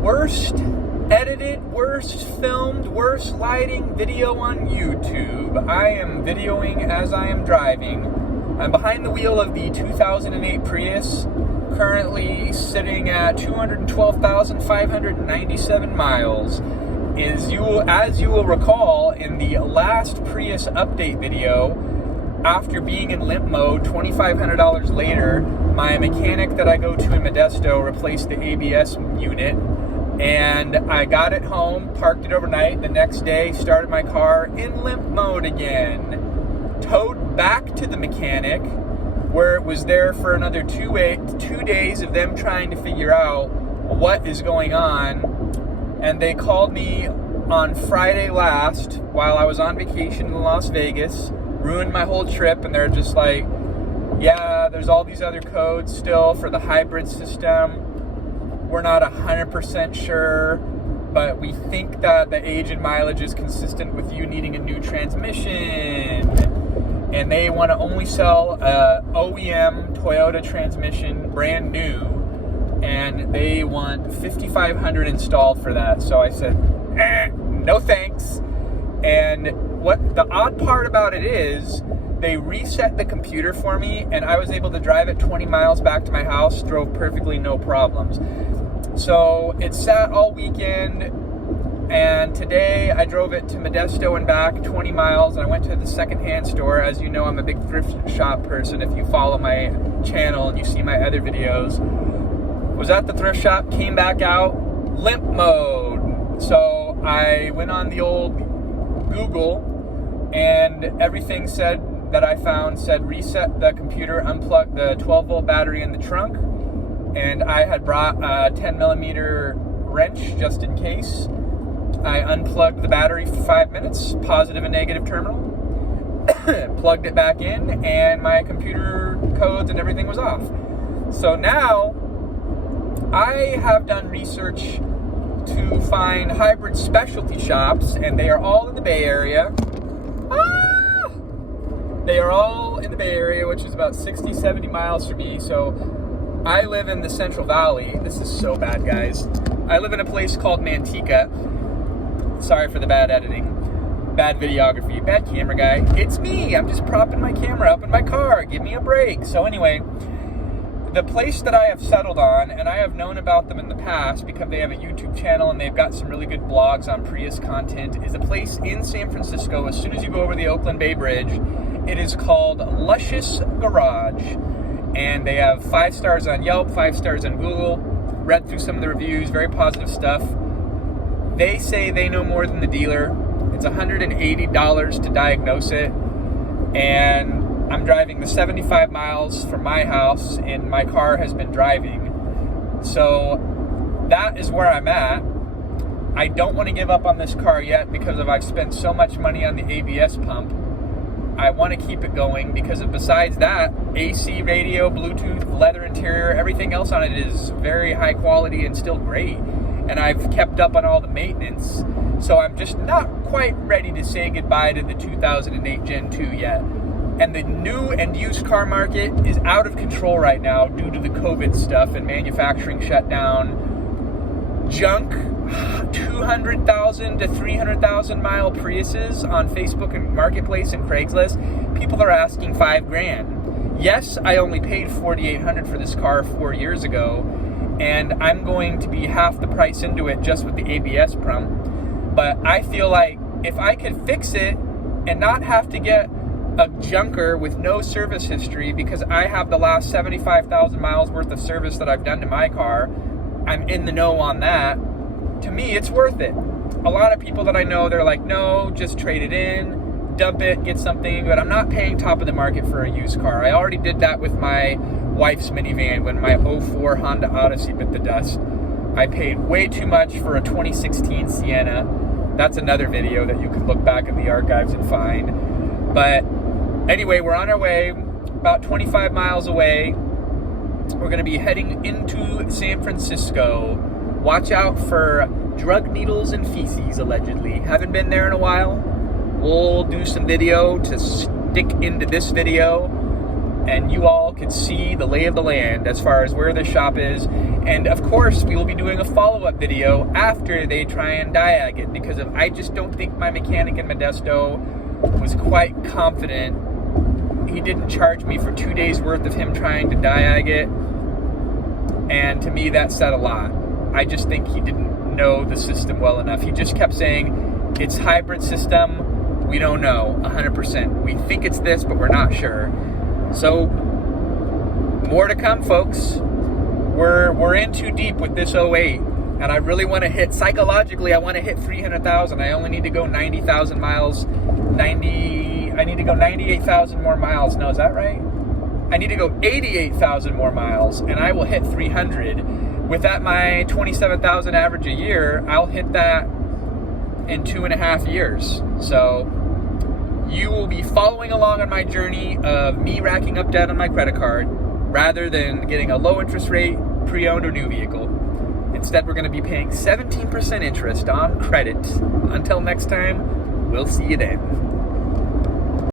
worst edited, worst filmed, worst lighting video on YouTube. I am videoing as I am driving. I'm behind the wheel of the 2008 Prius, currently sitting at 212,597 miles. As you will recall, in the last Prius update video, after being in limp mode, $2,500 later, my mechanic that I go to in Modesto replaced the ABS unit, and I got it home, parked it overnight. The next day, started my car in limp mode again. Towed back to the mechanic, where it was there for another 2 days of them trying to figure out what is going on. And they called me on Friday last while I was on vacation in Las Vegas, ruined my whole trip, and they're just like, yeah, there's all these other codes still for the hybrid system. We're not 100% sure, but we think that the age and mileage is consistent with you needing a new transmission. And they want to only sell a OEM Toyota transmission, brand new, and they want $5,500 installed for that. So I said, no thanks. And what the odd part about it is, they reset the computer for me, and I was able to drive it 20 miles back to my house, drove perfectly, no problems. So it sat all weekend, and today I drove it to Modesto and back 20 miles, and I went to the secondhand store. As you know, I'm a big thrift shop person. If you follow my channel and you see my other videos, was at the thrift shop, came back out, limp mode. So I went on the old Google, and everything that I found said reset the computer, unplug the 12-volt battery in the trunk, and I had brought a 10mm wrench just in case. I unplugged the battery for 5 minutes, positive and negative terminal, plugged it back in, and my computer codes and everything was off. So now I have done research to find hybrid specialty shops, and they are all in the Bay Area. They are all in the Bay Area, which is about 60, 70 miles from me. So I live in the Central Valley. This is so bad, guys. I live in a place called Manteca. Sorry for the bad editing, bad videography, bad camera guy. It's me. I'm just propping my camera up in my car. Give me a break. So anyway, the place that I have settled on, and I have known about them in the past because they have a YouTube channel and they've got some really good blogs on Prius content, is a place in San Francisco. As soon as you go over the Oakland Bay Bridge, it is called Luscious Garage. And they have 5 stars on Yelp, 5 stars on Google. Read through some of the reviews, very positive stuff. They say they know more than the dealer. It's $180 to diagnose it. And I'm driving the 75 miles from my house, and my car has been driving. So that is where I'm at. I don't want to give up on this car yet because I've spent so much money on the ABS pump. I want to keep it going because besides that, AC, radio, Bluetooth, leather interior, everything else on it is very high quality and still great. And I've kept up on all the maintenance. So I'm just not quite ready to say goodbye to the 2008 Gen 2 yet. And the new and used car market is out of control right now due to the COVID stuff and manufacturing shutdown. Junk, 200,000 to 300,000 mile Priuses on Facebook and Marketplace and Craigslist. People are asking $5,000. Yes, I only paid $4,800 for this car 4 years ago, and I'm going to be half the price into it just with the ABS pump. But I feel like if I could fix it and not have to get a junker with no service history, because I have the last 75,000 miles worth of service that I've done to my car, I'm in the know on that. To me, it's worth it. A lot of people that I know, they're like, no, just trade it in, dump it, get something. But I'm not paying top of the market for a used car. I already did that with my wife's minivan when my 04 Honda Odyssey bit the dust. I paid way too much for a 2016 Sienna. That's another video that you can look back in the archives and find. But anyway, we're on our way, about 25 miles away. We're going to be heading into San Francisco. Watch out for drug needles and feces, allegedly. Haven't been there in a while. We'll do some video to stick into this video. and you all could see the lay of the land as far as where the shop is. And of course, we will be doing a follow-up video after they try and diag it, because I just don't think my mechanic in Modesto was quite confident. He didn't charge me for 2 days worth of him trying to diag it, and to me that said a lot. I just think he didn't know the system well enough. He just kept saying, it's hybrid system, we don't know 100%. We think it's this, but we're not sure. So, more to come, folks. We're in too deep with this 08, and I really want to hit, psychologically, I want to hit 300,000. I only need to go 90,000 miles, I need to go 98,000 more miles. No, is that right? I need to go 88,000 more miles, and I will hit 300. With that, my 27,000 average a year, I'll hit that in 2.5 years. So, you will be following along on my journey of me racking up debt on my credit card rather than getting a low interest rate pre-owned or new vehicle. Instead, we're going to be paying 17% interest on credit. Until next time, we'll see you then.